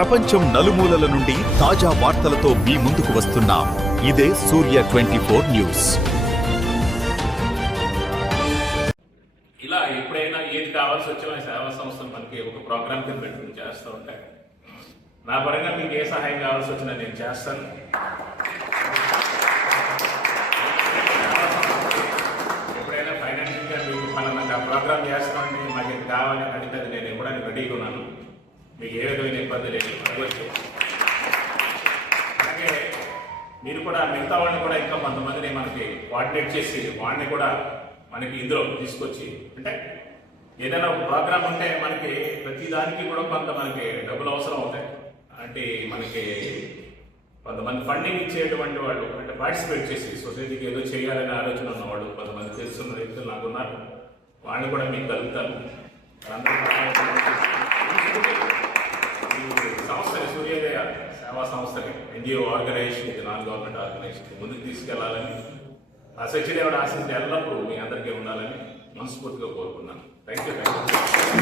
ప్రపంచం నలుమూలల నుండి తాజా వార్తలతో మీ ముందుకు వస్తున్నాం. ఇదే సూర్య ట్వంటీ ఫోర్ న్యూస్. ఇలా ఎప్పుడైనా ఏది కావాల్సి వచ్చినా సేవా సంస్థలు మనకి ఒక ప్రోగ్రామ్ కింద పెట్టుకుని చేస్తూ ఉంటాయి నా పరంగా మీకు ఏ సహాయం కావాల్సి వచ్చినా నేను చేస్తాను. ఎప్పుడైనా ఫైనాన్షియల్గా మీకు ఆ ప్రోగ్రామ్ చేస్తామండి మాకు ఇది కావాలి అడిగితే నేను ఇవ్వడానికి రెడీగా ఉన్నాను. మీకు ఏ విధమైన ఇబ్బంది లేదు. అడగచ్చు. అలాగే మీరు కూడా మిగతా వాళ్ళని కూడా ఇంకా కొంతమందిని మనకి కోఆర్డినేట్ చేసి వాళ్ళని కూడా మనకి ఇందులో తీసుకొచ్చి అంటే ఏదైనా ప్రోగ్రామ్ ఉంటే మనకి ప్రతిదానికి కూడా కొంత మనకి డబ్బులు అవసరం అవుతాయి. అంటే మనకి కొంతమంది ఫండింగ్ ఇచ్చేటువంటి వాళ్ళు అంటే పార్టిసిపేట్ చేసి సొసైటీకి ఏదో చేయాలనే ఆలోచన ఉన్నవాళ్ళు కొంతమంది తెలుసున్న వ్యక్తులు నాకు ఉన్నారు. కూడా మీకు కలుగుతాను వాళ్ళందరూ కూడా ఈ సంస్థని సూర్యోదయ సేవా సంస్థని ఎన్జిఓ ఆర్గనైజేషన్ ఇది నాన్ గవర్నమెంట్ ఆర్గనైజేషన్ ముందుకు తీసుకెళ్ళాలని ఆ సచిదేవుడు ఆశించి ఎల్లప్పుడూ మీ అందరికీ ఉండాలని మనస్ఫూర్తిగా కోరుకున్నాను థ్యాంక్ యూ థ్యాంక్ యూ